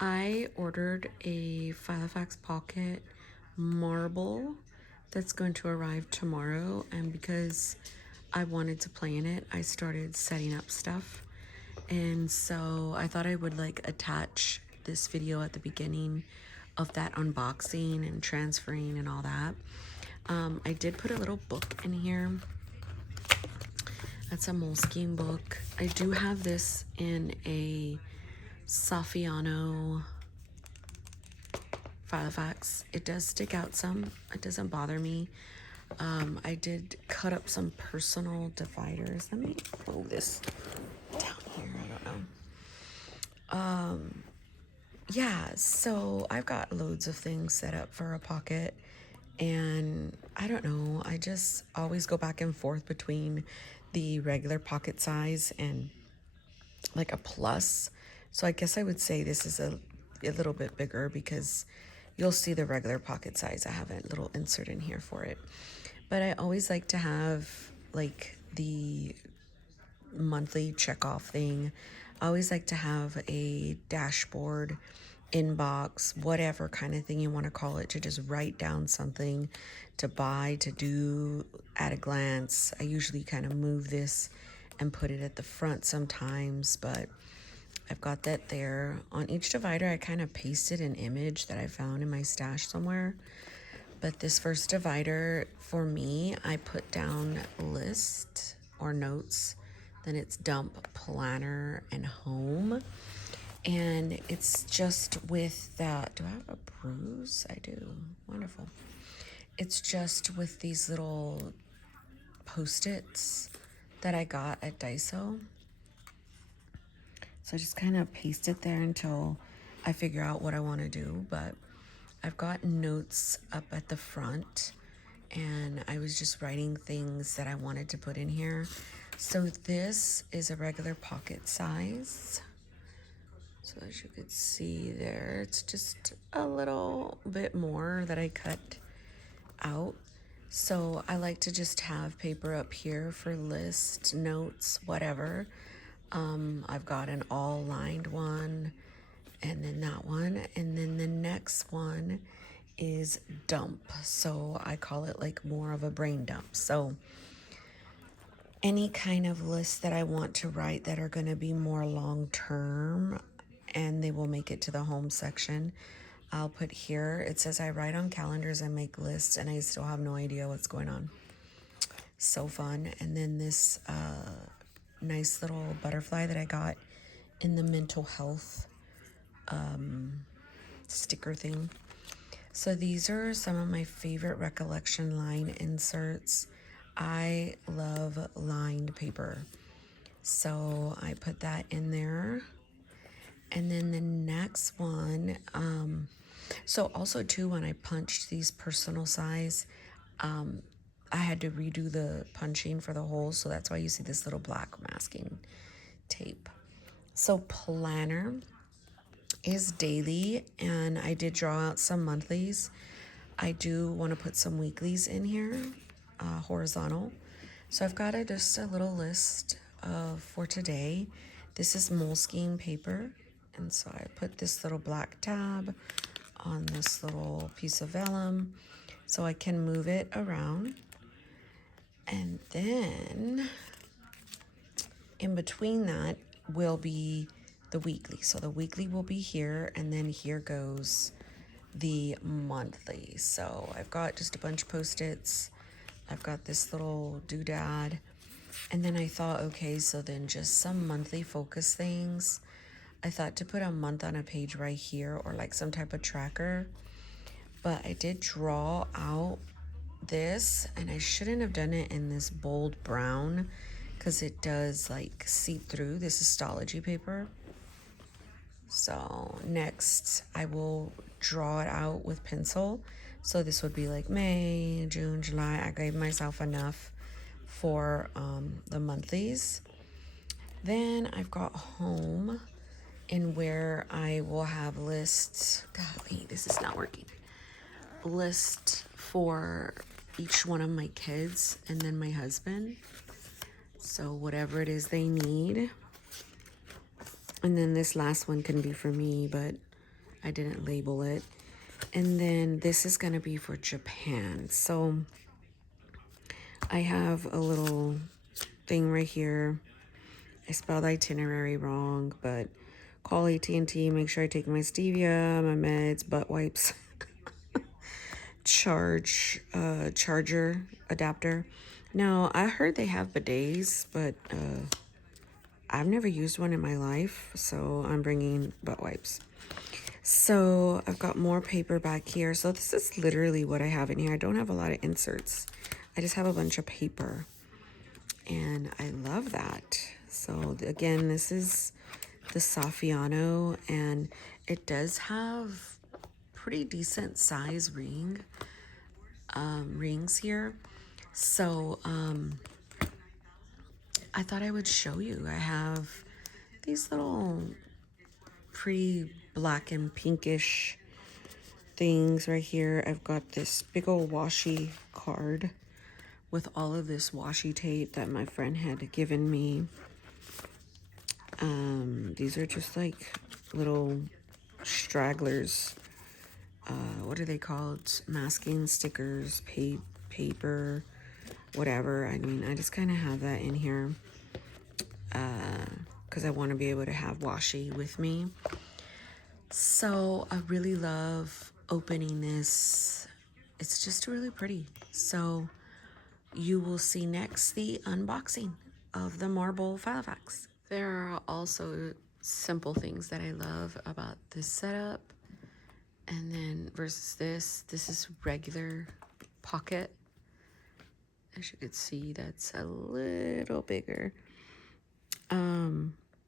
I ordered a Filofax Pocket marble that's going to arrive tomorrow, and because I wanted to play in it, I started setting up stuff. And so I thought I would like attach this video at the beginning of that unboxing and transferring and all that. I did put a little book in here. That's a Moleskine book. I do have this in a Saffano Filofax. It does stick out some. It doesn't bother me. I did cut up some personal dividers. Let me move this down here. I don't know. Yeah, so I've got loads of things set up for a pocket, and I don't know. I just always go back and forth between the regular pocket size and like a plus. So I guess I would say this is a little bit bigger because you'll see the regular pocket size. I have a little insert in here for it. But I always like to have like the monthly check off thing. I always like to have a dashboard, inbox, whatever kind of thing you want to call it, to just write down something to buy, to do at a glance. I usually kind of move this and put it at the front sometimes, but I've got that there. On each divider, I kind of pasted an image that I found in my stash somewhere. But this first divider, for me, I put down list or notes. Then it's dump, planner, and home. And it's just with that. Do I have a bruise? I do. Wonderful. It's just with these little Post-its that I got at Daiso. So I just kind of paste it there until I figure out what I want to do. But I've got notes up at the front, and I was just writing things that I wanted to put in here. So this is a regular pocket size. So as you could see there, it's just a little bit more that I cut out. So I like to just have paper up here for list, notes, whatever. I've got an all lined one, and then that one, and then the next one is dump. So I call it like more of a brain dump. So any kind of list that I want to write that are going to be more long term and they will make it to the home section, I'll put here. It says I write on calendars and make lists, and I still have no idea what's going on. So fun. And then this nice little butterfly that I got in the mental health sticker thing. So these are some of my favorite recollection line inserts. I love lined paper. So I put that in there. And then the next one, so also too, when I punched these personal size, I had to redo the punching for the holes. So that's why you see this little black masking tape. So planner is daily, and I did draw out some monthlies. I do want to put some weeklies in here, horizontal. So I've got just a little list for today. This is Moleskine paper, and so I put this little black tab on this little piece of vellum so I can move it around. And then in between that will be the weekly. So the weekly will be here, and then here goes the monthly. So I've got just a bunch of Post-its. I've got this little doodad. And then I thought, okay, so then just some monthly focus things. I thought to put a month on a page right here, or like some type of tracker. But I did draw out this, and I shouldn't have done it in this bold brown because it does like seep through. This is Stology paper. So next I will draw it out with pencil. So this would be like May, June, July. I gave myself enough for the monthlies. Then I've got home, in where I will have lists. Golly, this is not working. List for each one of my kids and then my husband. So whatever it is they need. And then this last one can be for me, but I didn't label it. And then this is going to be for Japan. So I have a little thing right here. I spelled itinerary wrong, but call AT&T, make sure I take my stevia, my meds, butt wipes, charger adapter. Now, I heard they have bidets, but I've never used one in my life, so I'm bringing butt wipes. So I've got more paper back here. So this is literally what I have in here. I don't have a lot of inserts. I just have a bunch of paper, and I love that. So again, this is the Saffano, and it does have pretty decent size rings here. So I thought I would show you. I have these little pretty black and pinkish things right here. I've got this big old washi card with all of this washi tape that my friend had given me. These are just like little stragglers. What are they called? Masking stickers, paper, whatever. I mean, I just kind of have that in here because I want to be able to have washi with me. So I really love opening this. It's just really pretty. So you will see next the unboxing of the marble Filofax. There are also simple things that I love about this setup. And then versus this is regular pocket. As you can see, that's a little bigger.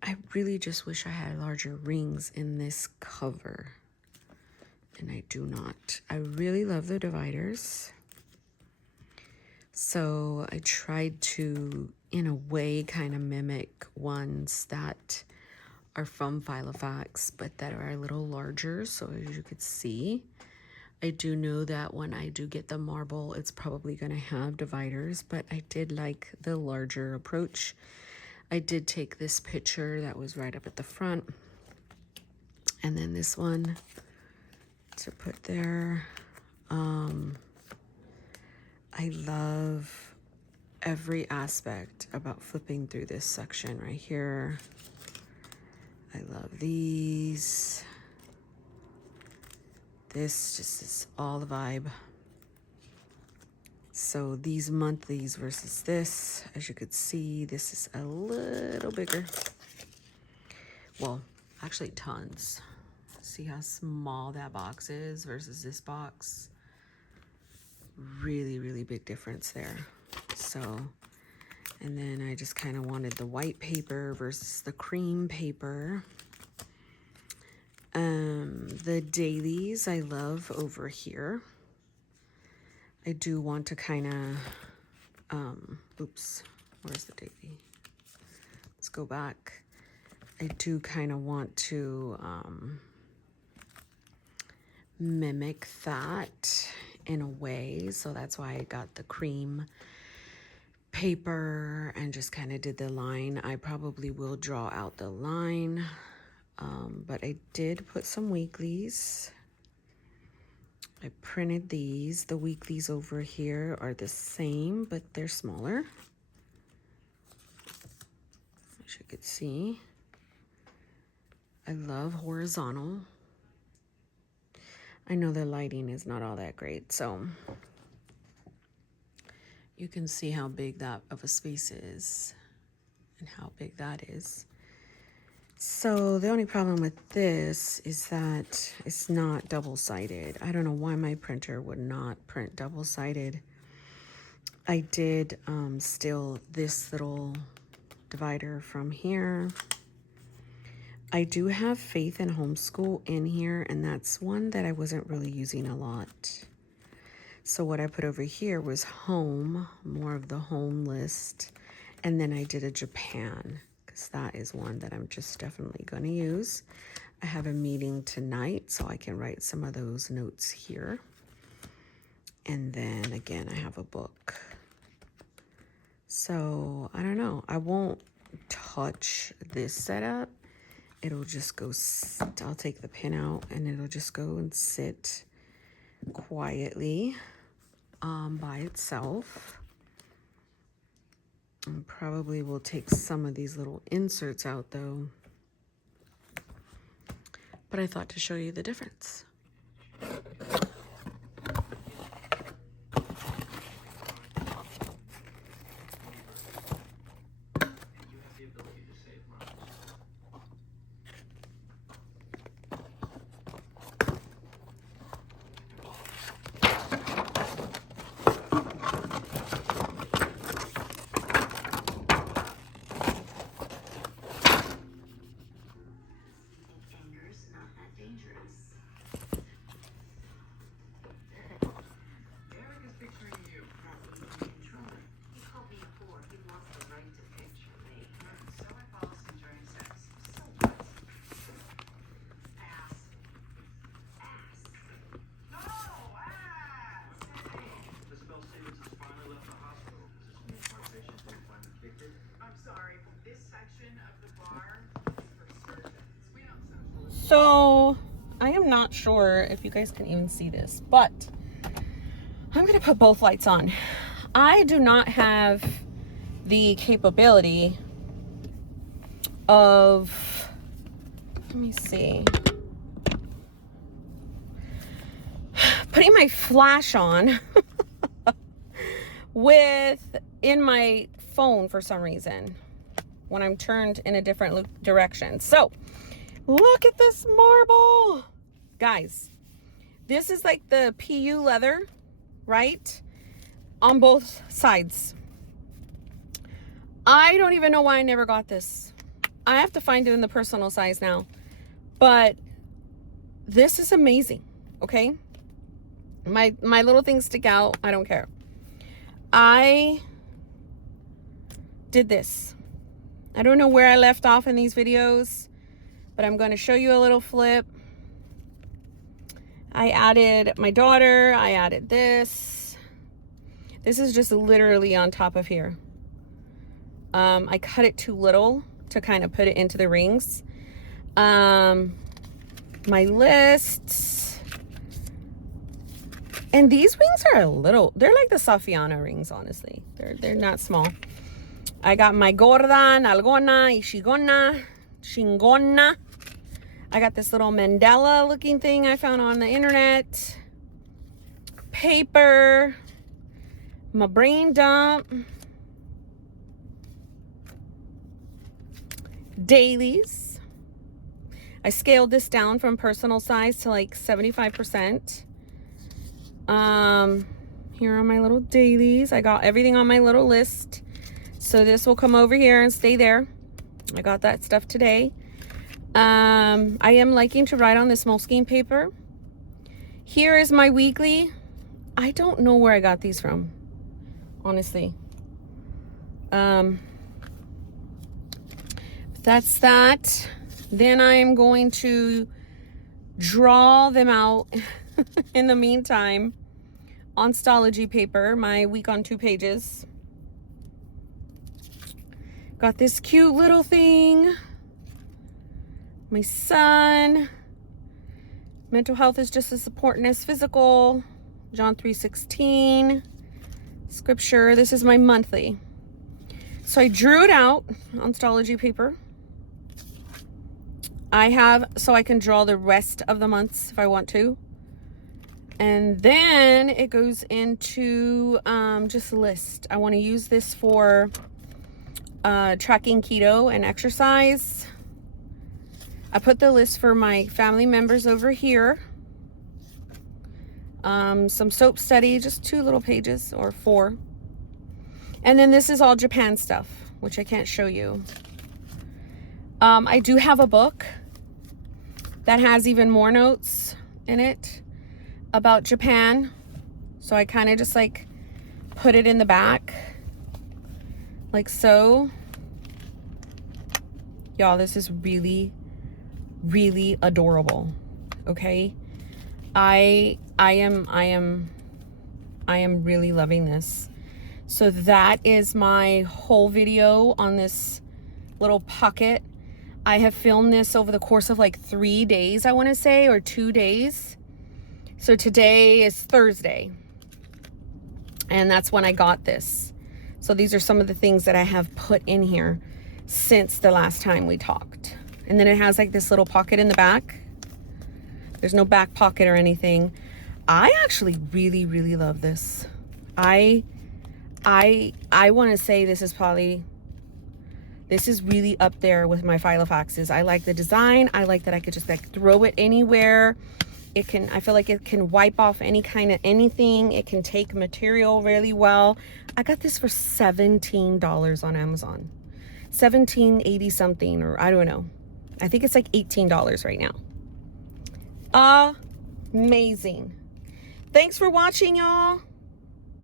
I really just wish I had larger rings in this cover. And I do not. I really love the dividers. So I tried to, in a way, kind of mimic ones that are from Filofax, but that are a little larger. So as you could see, I do know that when I do get the marble, it's probably going to have dividers, but I did like the larger approach. I did take this picture that was right up at the front, and then this one to put there. I love every aspect about flipping through this section right here. I love these. This just is all the vibe. So these monthlies versus this, as you could see, this is a little bigger. Well, actually tons. See how small that box is versus this box? Really, really big difference there. So, and then I just kind of wanted the white paper versus the cream paper. The dailies I love over here. I do want to kind of, oops, where's the daily? Let's go back. I do kind of want to mimic that in a way. So that's why I got the cream paper and just kind of did the line. I probably will draw out the line, but I did put some weeklies. I printed these. The weeklies over here are the same, but they're smaller. As you could see, I love horizontal. I know the lighting is not all that great, so you can see how big that of a space is and how big that is. So the only problem with this is that it's not double-sided. I don't know why my printer would not print double-sided. I did steal this little divider from here. I do have Faith and Homeschool in here, and that's one that I wasn't really using a lot. So what I put over here was home, more of the home list, and then I did a Japan, because that is one that I'm just definitely going to use. I have a meeting tonight, so I can write some of those notes here. And then again, I have a book. So I don't know. I won't touch this setup it'll just go, I'll take the pin out and it'll just go and sit quietly by itself. And probably will take some of these little inserts out though. But I thought to show you the difference. So I am not sure if you guys can even see this, but I'm going to put both lights on. I do not have the capability of, let me see, putting my flash on in my phone for some reason when I'm turned in a different direction. So look at this marble, guys. This is like the PU leather, right? On both sides. I don't even know why I never got this. I have to find it in the personal size now. But this is amazing, okay? My little things stick out. I don't care. I did this. I don't know where I left off in these videos, but I'm going to show you a little flip. I added my daughter. I added this. This is just literally on top of here. I cut it too little to kind of put it into the rings. My lists. And these wings are they're like the Saffano rings, honestly. They're not small. I got my gorda, nalgona, ishigona, shingona. I got this little mandala looking thing I found on the internet. Paper. My brain dump. Dailies. I scaled this down from personal size to like 75%. Here are my little dailies. I got everything on my little list. So this will come over here and stay there. I got that stuff today. I am liking to write on this Moleskine paper. Here is my weekly. I don't know where I got these from, honestly. That's that. Then I am going to draw them out in the meantime on Stology paper, my week on 2 pages. Got this cute little thing. My son. Mental health is just as important as physical. John 3:16. Scripture. This is my monthly. So I drew it out on Stology paper. So I can draw the rest of the months if I want to. And then it goes into just a list. I want to use this for tracking keto and exercise. I put the list for my family members over here. Some soap study, just 2 little pages or 4. And then this is all Japan stuff, which I can't show you. I do have a book that has even more notes in it about Japan. So I kind of just like put it in the back like so. Y'all, this is really, really adorable. Okay. I am really loving this. So that is my whole video on this little pocket. I have filmed this over the course of like 3 days, I want to say, or 2 days. So today is Thursday, and that's when I got this. So these are some of the things that I have put in here since the last time we talked. And then it has like this little pocket in the back. There's no back pocket or anything. I actually really, really love this. I want to say this is really up there with my Filofaxes. I like the design. I like that I could just like throw it anywhere. I feel like it can wipe off any kind of anything. It can take material really well. I got this for $17 on Amazon. $17.80 something, or I don't know. I think it's like $18 right now. Amazing. Thanks for watching, y'all.